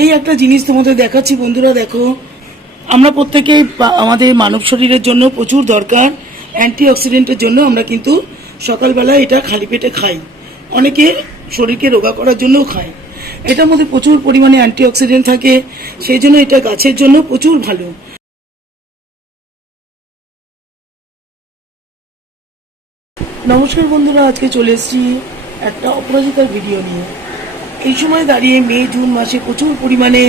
এই একটা জিনিস তোমাদের দেখাচ্ছি বন্ধুরা, দেখো। আমরা প্রত্যেকেই আমাদের মানব শরীরের জন্য প্রচুর দরকার। অ্যান্টি অক্সিডেন্টের জন্য আমরা কিন্তু সকালবেলা এটা খালি পেটে খাই। অনেকে শরীরকে রোগা করার জন্যও খায়। এটার মধ্যে প্রচুর পরিমাণে অ্যান্টি অক্সিডেন্ট থাকে। সেই জন্য এটা গাছের জন্য প্রচুর ভালো। নমস্কার বন্ধুরা, আজকে চলে এসেছি একটা অপরাজিতার ভিডিও নিয়ে। এই সময় দাঁড়িয়ে মে, জুন মাসে প্রচুর পরিমাণে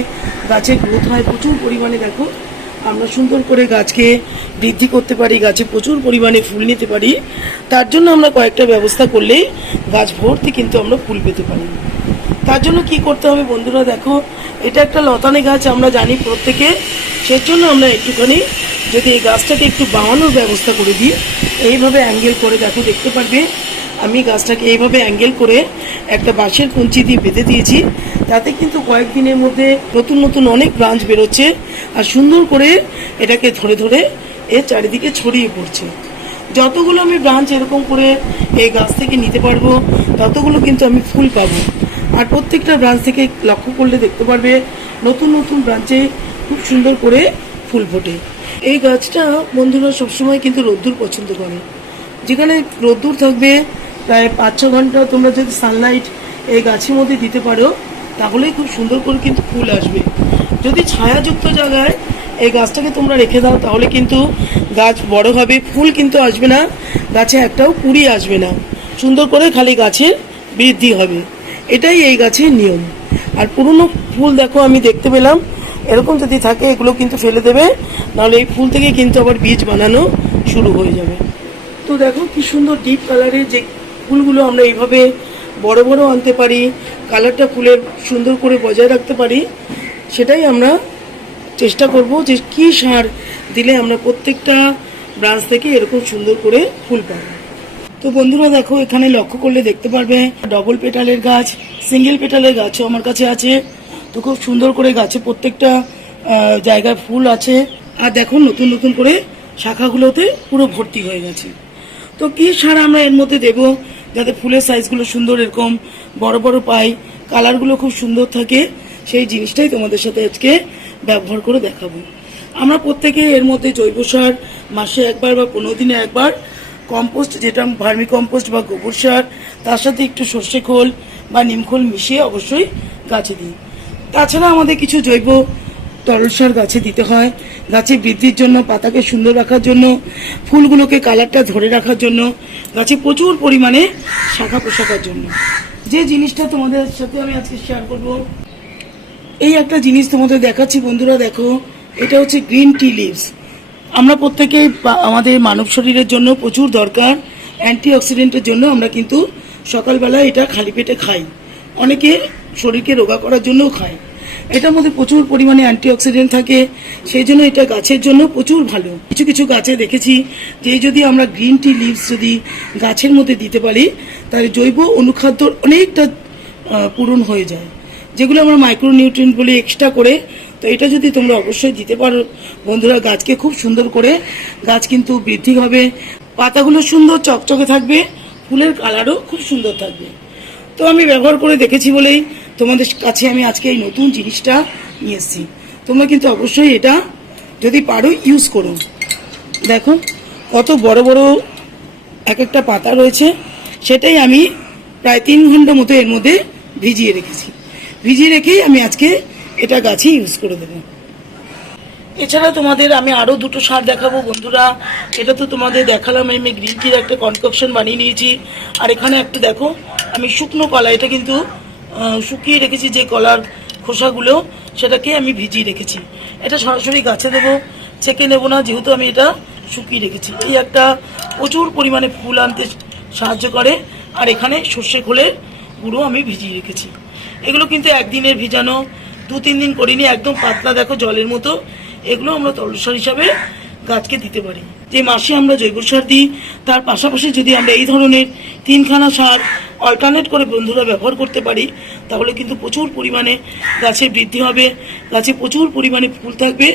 গাছের গ্রোথ হয়, প্রচুর পরিমাণে দেখো আমরা সুন্দর করে গাছকে বৃদ্ধি করতে পারি, গাছে প্রচুর পরিমাণে ফুল নিতে পারি। তার জন্য আমরা কয়েকটা ব্যবস্থা করলেই গাছ ভর্তি কিন্তু আমরা ফুল পেতে পারি। তার জন্য কি করতে হবে বন্ধুরা দেখো, এটা একটা লতানে গাছ আমরা জানি প্রত্যেকে সেই জন্য আমরা একটুখানি যদি এই গাছটাকে একটু বাঁধানোর ব্যবস্থা করে দিই, এইভাবে অ্যাঙ্গেল করে দেখো, দেখতে পারবে। আমি গাছটাকে এইভাবে অ্যাঙ্গেল করে একটা বাঁশের কুঞ্চি দিয়ে বেঁধে দিয়েছি। তাতে কিন্তু কয়েকদিনের মধ্যে নতুন নতুন অনেক ব্রাঞ্চ বেরোচ্ছে আর সুন্দর করে এটাকে ধরে ধরে এর চারিদিকে ছড়িয়ে পড়ছে। যতগুলো আমি ব্রাঞ্চ এরকম করে এই গাছ থেকে নিতে পারব, ততগুলো কিন্তু আমি ফুল পাবো। আর প্রত্যেকটা ব্রাঞ্চ থেকে লক্ষ্য করলে দেখতে পারবে নতুন নতুন ব্রাঞ্চে খুব সুন্দর করে ফুল ফোটে। এই গাছটা বন্ধুরা সবসময় কিন্তু রোদ্দুর পছন্দ করে। যেখানে রোদ্দুর থাকবে প্রায় পাঁচ ছ ঘণ্টা তোমরা যদি সানলাইট এই গাছের মধ্যে দিতে পারো, তাহলেই খুব সুন্দর করে কিন্তু ফুল আসবে। যদি ছায়াযুক্ত জায়গায় এই গাছটাকে তোমরা রেখে দাও, তাহলে কিন্তু গাছ বড় হবে, ফুল কিন্তু আসবে না, গাছে একটাও কুড়ি আসবে না। সুন্দর করে খালি গাছের বৃদ্ধি হবে। এটাই এই গাছের নিয়ম। আর পুরনো ফুল দেখো, আমি দেখতে পেলাম, এরকম যদি থাকে, এগুলো কিন্তু ফেলে দেবে, নাহলে এই ফুল থেকে কিন্তু আবার বীজ বানানো শুরু হয়ে যাবে। তো দেখো কি সুন্দর ডিপ কালারের যে ফুলগুলো আমরা এইভাবে বড় বড় আনতে পারি, কালারটা ফুলের সুন্দর করে বজায় রাখতে পারি, সেটাই আমরা চেষ্টা করব যে কি সার দিলে আমরা প্রত্যেকটা ব্রাঞ্চ থেকে এরকম সুন্দর করে ফুল পাবো। তো বন্ধুরা দেখো, এখানে লক্ষ্য করলে দেখতে পারবে ডবল পেটালের গাছ সিঙ্গেল পেটালের গাছও আমার কাছে আছে। তো খুব সুন্দর করে গাছে প্রত্যেকটা জায়গায় ফুল আছে। আর দেখো, নতুন নতুন করে শাখাগুলোতে পুরো ভর্তি হয়ে গেছে। তো কি সার আমরা এর মধ্যে দেব? যাতে ফুলের সাইজগুলো সুন্দর এরকম বড় বড় পাই কালারগুলো খুব সুন্দর থাকে, সেই জিনিসটাই তোমাদের সাথে আজকে ব্যবহার করে দেখাবো। আমরা প্রত্যেকে এর মধ্যে জৈব সার মাসে একবার বা পনেরো দিনে একবার কম্পোস্ট যেটা ভার্মি কম্পোস্ট বা গোবর সার, তার সাথে একটু সর্ষে খোল বা নিমখোল মিশিয়ে অবশ্যই গাছে দিই। তাছাড়া আমাদের কিছু জৈব তরল সার গাছে দিতে হয়। গাছে বৃদ্ধির জন্য, পাতাকে সুন্দর রাখার জন্য, ফুলগুলোকে কালারটা ধরে রাখার জন্য, গাছে প্রচুর পরিমাণে শাখা পোশাকার জন্য। যে জিনিসটা তোমাদের সাথে আমি আজকে শেয়ার করব, এই একটা জিনিস তোমাদের দেখাচ্ছি বন্ধুরা, দেখো, এটা হচ্ছে গ্রিন টি লিভস আমরা প্রত্যেকেই আমাদের মানব শরীরের জন্য প্রচুর দরকার অ্যান্টি অক্সিডেন্টের জন্য আমরা কিন্তু সকালবেলা এটা খালি পেটে খাই। অনেকে শরীরকে রোগা করার জন্যও খায়। এটার মধ্যে প্রচুর পরিমাণে অ্যান্টি অক্সিডেন্ট থাকে, সেই জন্য এটা গাছের জন্য প্রচুর ভালো। কিছু কিছু গাছে দেখেছি যে যদি আমরা গ্রিন টি লিভস যদি গাছের মধ্যে দিতে পারি, তাহলে জৈব অনুখাদ্য অনেকটা পূরণ হয়ে যায়। যেগুলো আমরা মাইক্রোনিউট্রিয়েন্ট বলি এক্সট্রা করে, তো এটা যদি তোমরা অবশ্যই দিতে পারো। বন্ধুরা, গাছকে খুব সুন্দর করে গাছ কিন্তু বৃদ্ধি হবে। পাতাগুলো সুন্দর চকচকে থাকবে, ফুলের কালারও খুব সুন্দর থাকবে। তো আমি ব্যবহার করে দেখেছি বলেই তোমাদের কাছে আমি আজকে এই নতুন জিনিসটা নিয়ে এসেছি। তোমরা কিন্তু অবশ্যই এটা যদি পারো ইউজ করো। দেখো, কত বড় বড় এক একটা পাতা রয়েছে, সেটাই আমি প্রায় তিন ঘণ্টা মতো এর মধ্যে ভিজিয়ে রেখেছি। ভিজিয়ে রেখেই আমি আজকে এটা গাছে ইউজ করে দেবো। এছাড়া তোমাদের আমি আরও দুটো সার দেখাবো বন্ধুরা। এটা তো তোমাদের দেখালাম, আমি গ্রিন টির একটা কনককশন বানিয়ে নিয়েছি। আর এখানে একটা দেখো, আমি শুকনো কলা, এটা কিন্তু শুকিয়ে রেখেছি যে কলার খোসাগুলো, সেটাকে আমি ভিজিয়ে রেখেছি। এটা সরাসরি গাছে দেবো, ছেঁকে নেব না, যেহেতু আমি এটা শুকিয়ে রেখেছি। এই একটা প্রচুর পরিমাণে ফুল আনতে সাহায্য করে, আর এখানে সর্ষে খোলের গুঁড়ো আমি ভিজিয়ে রেখেছি। এগুলো কিন্তু একদিনের ভিজানো, দু, তিন দিন করিনি, একদম পাতলা দেখো জলের মতো। এগুলো আমরা তরল সার হিসাবে গাছকে দিতে পারি। যে মাসে আমরা জৈব সার দিই, তার পাশাপাশি যদি আমরা এই ধরনের তিনখানা সার অল্টারনেট করে বন্ধুরা ব্যবহার করতে পারি, তাহলে কিন্তু প্রচুর পরিমাণে গাছের বৃদ্ধি হবে, গাছে প্রচুর পরিমাণে ফুল থাকবে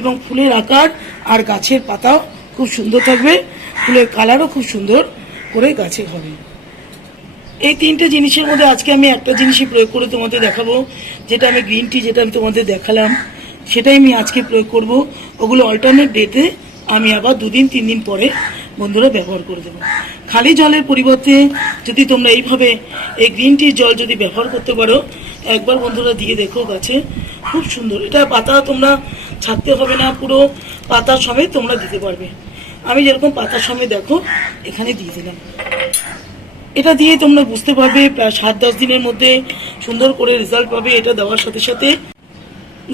এবং ফুলের আকার আর গাছের পাতাও খুব সুন্দর থাকবে, ফুলের কালারও খুব সুন্দর করে গাছে হবে। এই তিনটে জিনিসের মধ্যে আজকে আমি একটা জিনিসই প্রয়োগ করে তোমাদের দেখাবো, যেটা আমি গ্রিন টি যেটা আমি তোমাদের দেখালাম, সেটাই আমি আজকে প্রয়োগ করব। ওগুলো অল্টারনেট ডেতে আমি আবার দুদিন তিন দিন পরে বন্ধুরা ব্যবহার করে দেবো। খালি জলের পরিবর্তে যদি তোমরা এইভাবে এই গ্রিন টির জল যদি ব্যবহার করতে পারো, একবার বন্ধুরা দিয়ে দেখো গাছে, খুব সুন্দর। এটা পাতা তোমরা ছাড়তে হবে না, পুরো পাতা সমেত তোমরা দিতে পারবে। আমি যেরকম পাতা সমেত দেখো, এখানে দিয়ে দিলাম। এটা দিয়ে তোমরা বুঝতে পারবে, প্রায় সাত দশ দিনের মধ্যে সুন্দর করে রেজাল্ট পাবে, এটা দেওয়ার সাথে সাথে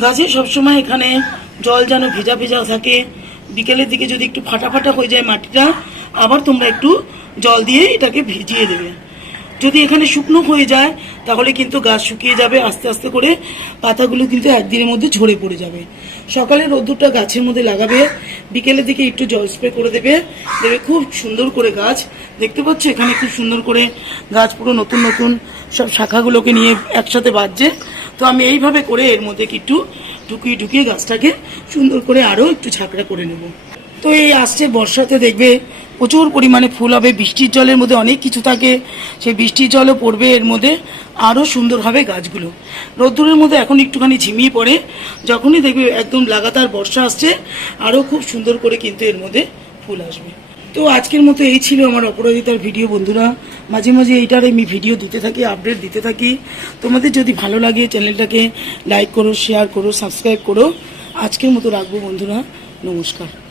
গাছে সবসময় এখানে জল যেন ভেজা ভেজা থাকে। বিকেলের দিকে যদি একটু ফাটা ফাটা হয়ে যায় মাটিটা, আবার তোমরা একটু জল দিয়ে এটাকে ভিজিয়ে দেবে। যদি এখানে শুকনো হয়ে যায়, তাহলে কিন্তু গাছ শুকিয়ে যাবে, আস্তে আস্তে করে পাতাগুলো কিন্তু একদিনের মধ্যে ঝরে পড়ে যাবে। সকালে রোদ্দুরটা গাছের মধ্যে লাগাবে, বিকেলের দিকে একটু জল স্প্রে করে দেবে দেবে খুব সুন্দর করে গাছ। দেখতে পাচ্ছ, এখানে খুব সুন্দর করে গাছ পুরো নতুন নতুন সব শাখাগুলোকে নিয়ে একসাথে বাজছে তো আমি এইভাবে করে এর মধ্যে একটু ঢুকিয়ে ঢুকিয়ে গাছটাকে সুন্দর করে আরও একটু ছাকড়া করে নেব। তো এই আসছে বর্ষাতে দেখবে প্রচুর পরিমাণে ফুল হবে, বৃষ্টির জলের মধ্যে অনেক কিছু থাকে। সেই বৃষ্টির জলও পড়বে, এর মধ্যে আরও সুন্দর হবে গাছগুলো। রোদ্দুরের মধ্যে এখন একটুখানি ঝিমিয়ে পড়ে, যখনই দেখবে একদম লাগাতার বর্ষা আসছে আরও খুব সুন্দর করে কিন্তু এর মধ্যে ফুল আসবে। তো আজকের মতো এই ছিল আমার অপরাজিতার ভিডিও, বন্ধুরা। মাঝে মাঝে এইটার আমি ভিডিও দিতে থাকি, আপডেট দিতে থাকি। তোমাদের যদি ভালো লাগে চ্যানেলটাকে লাইক করো, শেয়ার করো, সাবস্ক্রাইব করো। আজকের মতো রাখব, বন্ধুরা। নমস্কার।